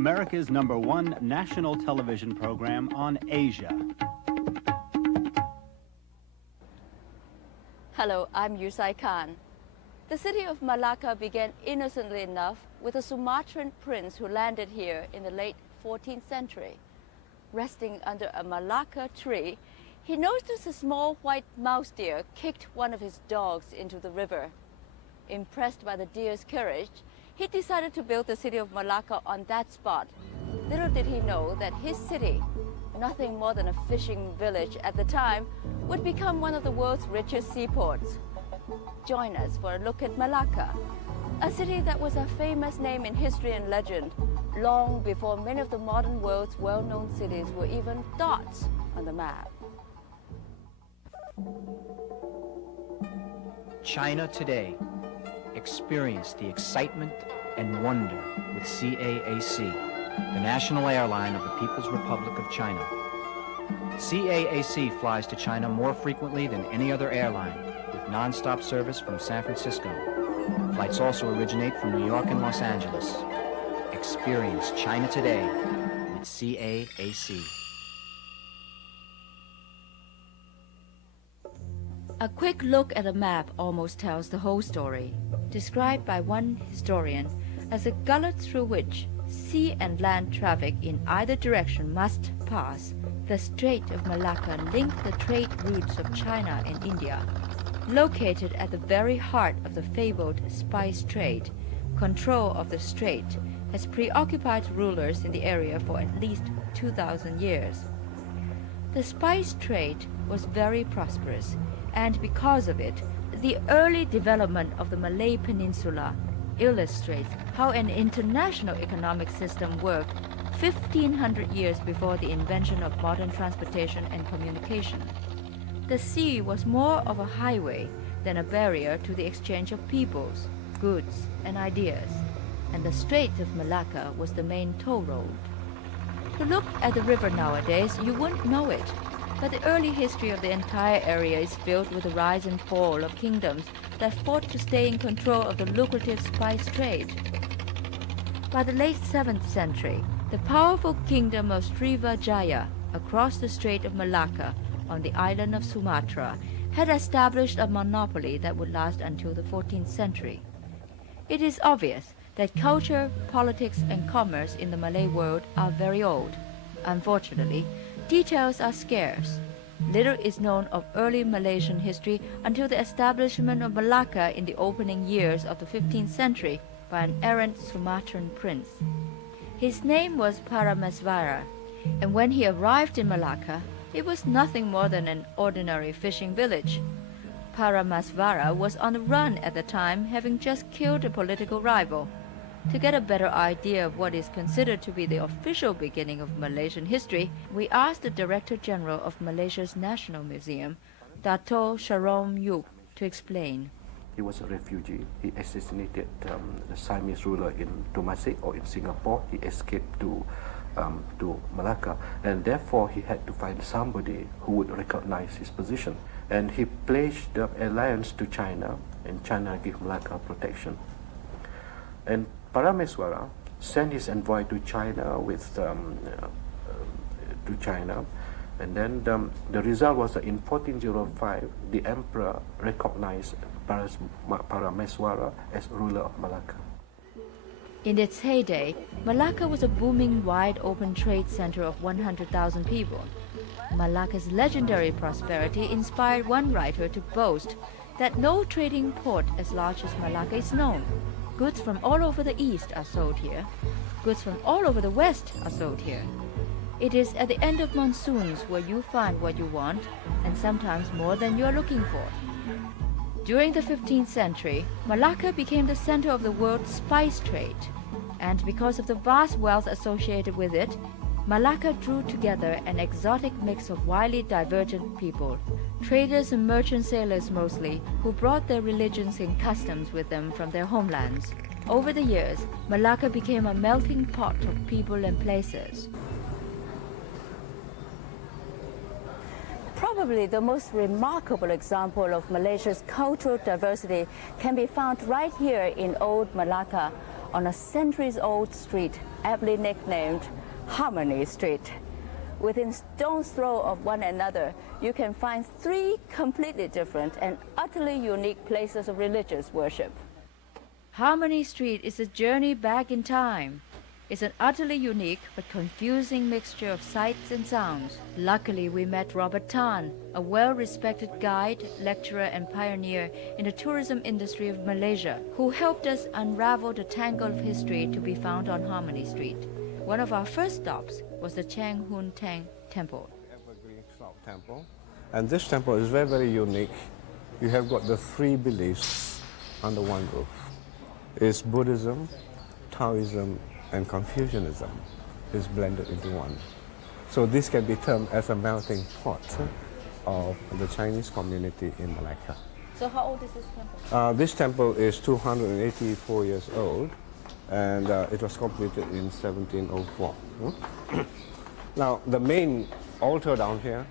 America's #1 national television program on Asia. Hello, I'm Yue-Sai Kan. The city of Malacca began innocently enough with a Sumatran prince who landed here in the late 14th century. Resting under a Malacca tree, he noticed a small white mouse deer kicked one of his dogs into the river. Impressed by the deer's courage, he decided to build the city of Malacca on that spot. Little did he know that his city, nothing more than a fishing village at the time, would become one of the world's richest seaports. Join us for a look at Malacca, a city that was a famous name in history and legend, long before many of the modern world's well-known cities were even dots on the map. China today. Experience the excitement and wonder with CAAC, the national airline of the People's Republic of China. CAAC flies to China more frequently than any other airline, with non-stop service from San Francisco. Flights also originate from New York and Los Angeles. Experience China today with CAAC. A quick look at a map almost tells the whole story. Described by one historian as a gullet through which sea and land traffic in either direction must pass, the Strait of Malacca linked the trade routes of China and India. Located at the very heart of the fabled spice trade, control of the strait has preoccupied rulers in the area for at least 2,000 years. The spice trade was very prosperous, and because of it, the early development of the Malay Peninsula illustrates how an international economic system worked 1,500 years before the invention of modern transportation and communication. The sea was more of a highway than a barrier to the exchange of peoples, goods, and ideas, and the Strait of Malacca was the main toll road. To look at the river nowadays, you wouldn't know it, but the early history of the entire area is filled with the rise and fall of kingdoms that fought to stay in control of the lucrative spice trade. By the late 7th century, the powerful kingdom of Srivijaya across the Strait of Malacca on the island of Sumatra had established a monopoly that would last until the 14th century. It is obvious that culture, politics, and commerce in the Malay world are very old. Unfortunately, details are scarce. Little is known of early Malaysian history until the establishment of Malacca in the opening years of the 15th century by an errant Sumatran prince. His name was Parameswara, and when he arrived in Malacca, it was nothing more than an ordinary fishing village. Parameswara was on the run at the time, having just killed a political rival. To get a better idea of what is considered to be the official beginning of Malaysian history, we asked the Director General of Malaysia's National Museum, Dato' Sharom Yuk, to explain. He was a refugee. He assassinated the Siamese ruler in Temasek or in Singapore. He escaped to Malacca, and therefore he had to find somebody who would recognize his position. And he pledged the alliance to China, and China gave Malacca protection. And Parameswara sent his envoy to China and then the result was that in 1405 the emperor recognized Parameswara as ruler of Malacca. In its heyday, Malacca was a booming, wide-open trade center of 100,000 people. Malacca's legendary prosperity inspired one writer to boast that no trading port as large as Malacca is known. Goods from all over the east are sold here. Goods from all over the west are sold here. It is at the end of monsoons where you find what you want, and sometimes more than you are looking for. During the 15th century, Malacca became the center of the world's spice trade, and because of the vast wealth associated with it, Malacca drew together an exotic mix of wildly divergent people, traders and merchant sailors mostly, who brought their religions and customs with them from their homelands. Over the years, Malacca became a melting pot of people and places. Probably the most remarkable example of Malaysia's cultural diversity can be found right here in Old Malacca, on a centuries-old street aptly nicknamed Harmony Street. Within stone's throw of one another, you can find three completely different and utterly unique places of religious worship. Harmony Street is a journey back in time. It's an utterly unique but confusing mixture of sights and sounds. Luckily, we met Robert Tan, a well-respected guide, lecturer, and pioneer in the tourism industry of Malaysia, who helped us unravel the tangle of history to be found on Harmony Street. One of our first stops was the Chang Hun Tang Temple. Evergreen Cloud Temple. And this temple is very, very unique. You have got the three beliefs under one roof. It's Buddhism, Taoism, and Confucianism is blended into one. So this can be termed as a melting pot of the Chinese community in Malacca. So how old is this temple? This temple is 284 years old, and it was completed in 1704. Now, the main altar down here,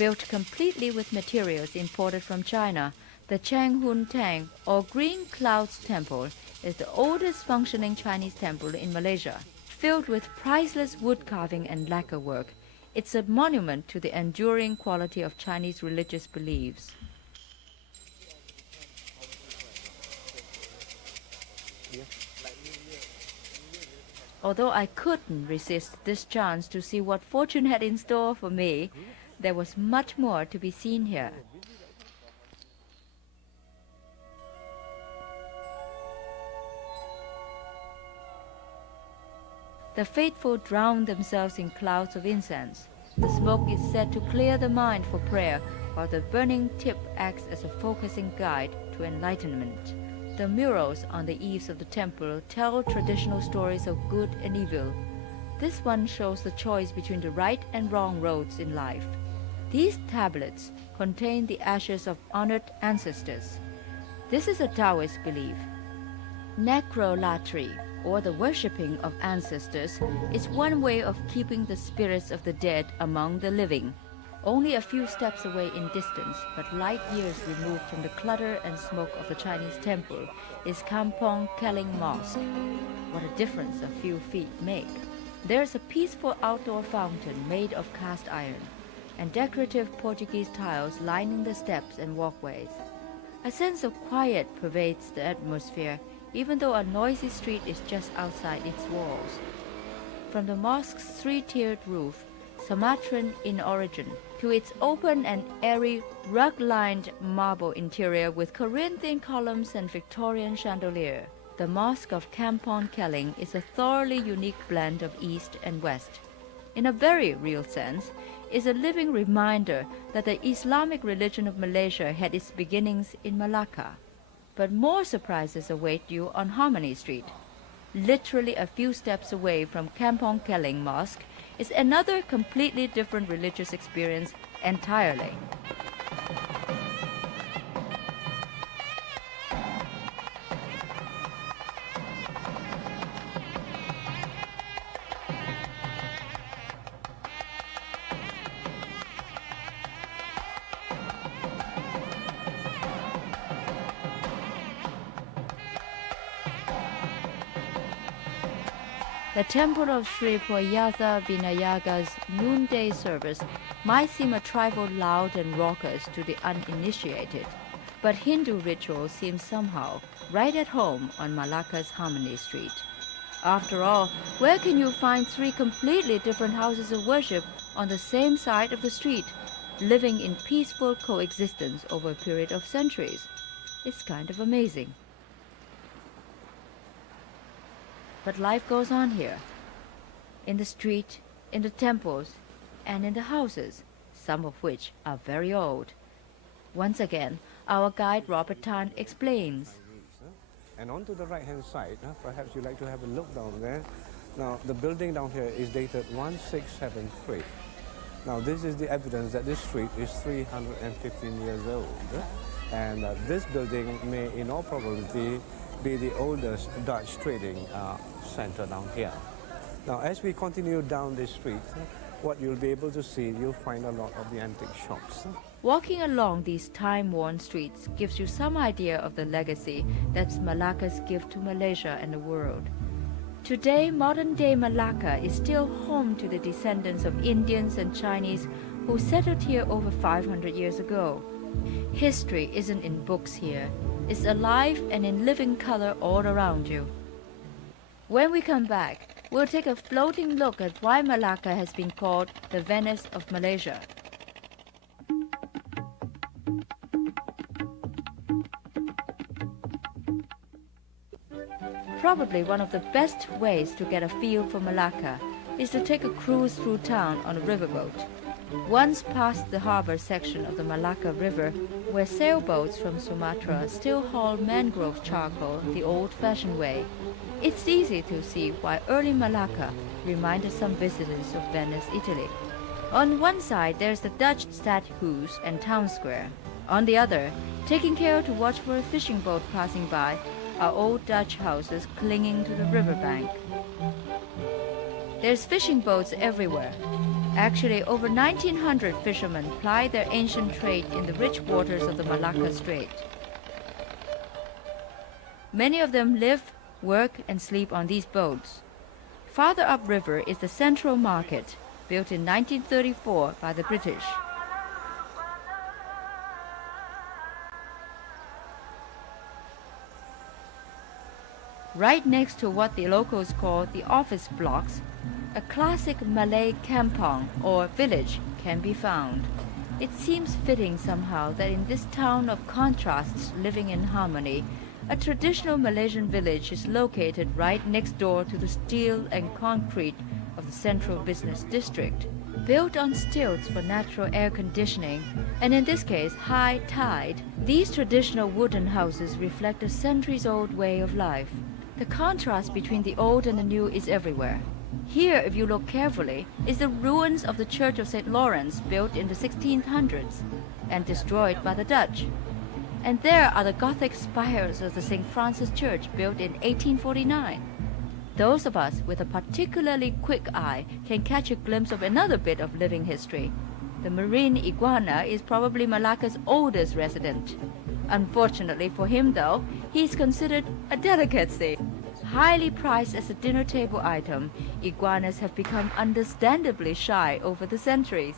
Built completely with materials imported from China, the Chang Hun Tang, or Green Clouds Temple, is the oldest functioning Chinese temple in Malaysia. Filled with priceless wood carving and lacquer work, it's a monument to the enduring quality of Chinese religious beliefs. Although I couldn't resist this chance to see what fortune had in store for me, there was much more to be seen here. The faithful drown themselves in clouds of incense. The smoke is said to clear the mind for prayer, while the burning tip acts as a focusing guide to enlightenment. The murals on the eaves of the temple tell traditional stories of good and evil. This one shows the choice between the right and wrong roads in life. These tablets contain the ashes of honored ancestors. This is a Taoist belief. Necrolatry, or the worshipping of ancestors, is one way of keeping the spirits of the dead among the living. Only a few steps away in distance, but light years removed from the clutter and smoke of the Chinese temple, is Kampong Keling Mosque. What a difference a few feet make. There is a peaceful outdoor fountain made of cast iron, and decorative Portuguese tiles lining the steps and walkways. A sense of quiet pervades the atmosphere, even though a noisy street is just outside its walls. From the mosque's three-tiered roof, Sumatran in origin, to its open and airy, rug-lined marble interior with Corinthian columns and Victorian chandelier, the Mosque of Kampong Keling is a thoroughly unique blend of East and West. In a very real sense, is a living reminder that the Islamic religion of Malaysia had its beginnings in Malacca. But more surprises await you on Harmony Street. Literally a few steps away from Kampong Keling Mosque is another completely different religious experience entirely. The temple of Sri Poyatha Vinayaga's noonday service might seem a trifle loud and raucous to the uninitiated, but Hindu ritual seems somehow right at home on Malacca's Harmony Street. After all, where can you find three completely different houses of worship on the same side of the street, living in peaceful coexistence over a period of centuries? It's kind of amazing. But life goes on here, in the street, in the temples, and in the houses, some of which are very old. Once again, our guide Robert Tan explains. And on to the right-hand side, perhaps you'd like to have a look down there. Now, the building down here is dated 1673. Now, this is the evidence that this street is 315 years old. And this building may, in all probability, be the oldest Dutch trading center down here. Now, as we continue down this street, what you'll be able to see, you'll find a lot of the antique shops. Walking along these time-worn streets gives you some idea of the legacy that's Malacca's gift to Malaysia and the world. Today, modern-day Malacca is still home to the descendants of Indians and Chinese who settled here over 500 years ago. History isn't in books here. It's alive and in living color all around you. When we come back, we'll take a floating look at why Malacca has been called the Venice of Malaysia. Probably one of the best ways to get a feel for Malacca is to take a cruise through town on a riverboat. Once past the harbor section of the Malacca River, where sailboats from Sumatra still haul mangrove charcoal the old-fashioned way, it's easy to see why early Malacca reminded some visitors of Venice, Italy. On one side, there's the Dutch stadhuis and town square. On the other, taking care to watch for a fishing boat passing by, are old Dutch houses clinging to the riverbank. There's fishing boats everywhere. Actually, over 1,900 fishermen ply their ancient trade in the rich waters of the Malacca Strait. Many of them live, work, and sleep on these boats. Farther upriver is the Central Market, built in 1934 by the British. Right next to what the locals call the office blocks, a classic Malay kampong or village can be found. It seems fitting somehow that in this town of contrasts living in harmony, a traditional Malaysian village is located right next door to the steel and concrete of the central business district. Built on stilts for natural air conditioning, and in this case high tide, these traditional wooden houses reflect a centuries-old way of life. The contrast between the old and the new is everywhere. Here, if you look carefully, is the ruins of the Church of St. Lawrence built in the 1600s and destroyed by the Dutch. And there are the Gothic spires of the St. Francis Church built in 1849. Those of us with a particularly quick eye can catch a glimpse of another bit of living history. The marine iguana is probably Malacca's oldest resident. Unfortunately for him, though, he's considered a delicacy. Highly prized as a dinner table item, iguanas have become understandably shy over the centuries.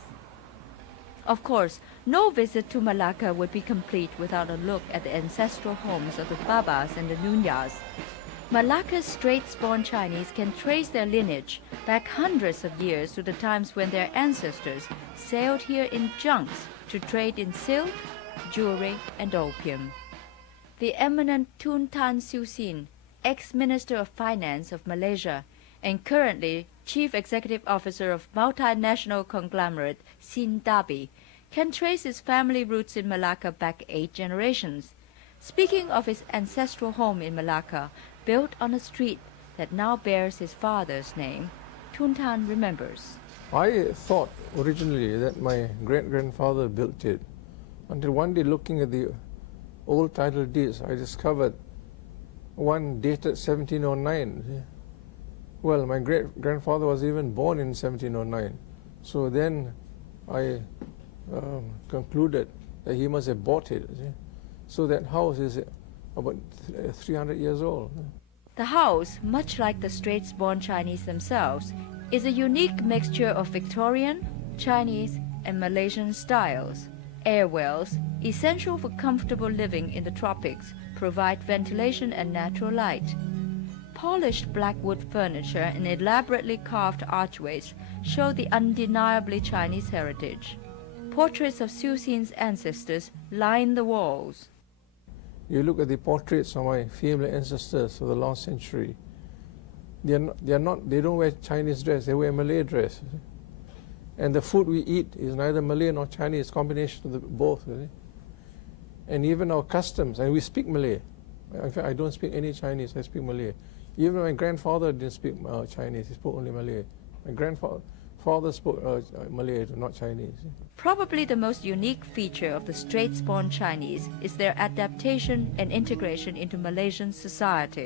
Of course, no visit to Malacca would be complete without a look at the ancestral homes of the Babas and the Nunyas. Malacca's Straits-born Chinese can trace their lineage back hundreds of years to the times when their ancestors sailed here in junks to trade in silk, jewelry, and opium. The eminent Tun Tan Siew Sin, ex-Minister of Finance of Malaysia and currently Chief Executive Officer of multinational conglomerate Sin Dabi, can trace his family roots in Malacca back 8 generations. Speaking of his ancestral home in Malacca, built on a street that now bears his father's name, Tun Tan remembers. I thought originally that my great-grandfather built it, until one day looking at the old title deeds, I discovered one dated 1709. Well, my great-grandfather was even born in 1709. So then I concluded that he must have bought it. So that house is about 300 years old. The house, much like the Straits-born Chinese themselves, is a unique mixture of Victorian, Chinese, and Malaysian styles. Airwells, essential for comfortable living in the tropics, provide ventilation and natural light. Polished blackwood furniture and elaborately carved archways show the undeniably Chinese heritage. Portraits of Siew Sin's ancestors line the walls. You look at the portraits of my female ancestors of the last century. They don't wear Chinese dress, they wear Malay dress. And the food we eat is neither Malay nor Chinese, it's a combination of the both. And even our customs, and we speak Malay. In fact, I don't speak any Chinese, I speak Malay. Even my grandfather didn't speak Chinese, he spoke only Malay. My grandfather spoke Malay, not Chinese. Probably the most unique feature of the Straits-born Chinese is their adaptation and integration into Malaysian society.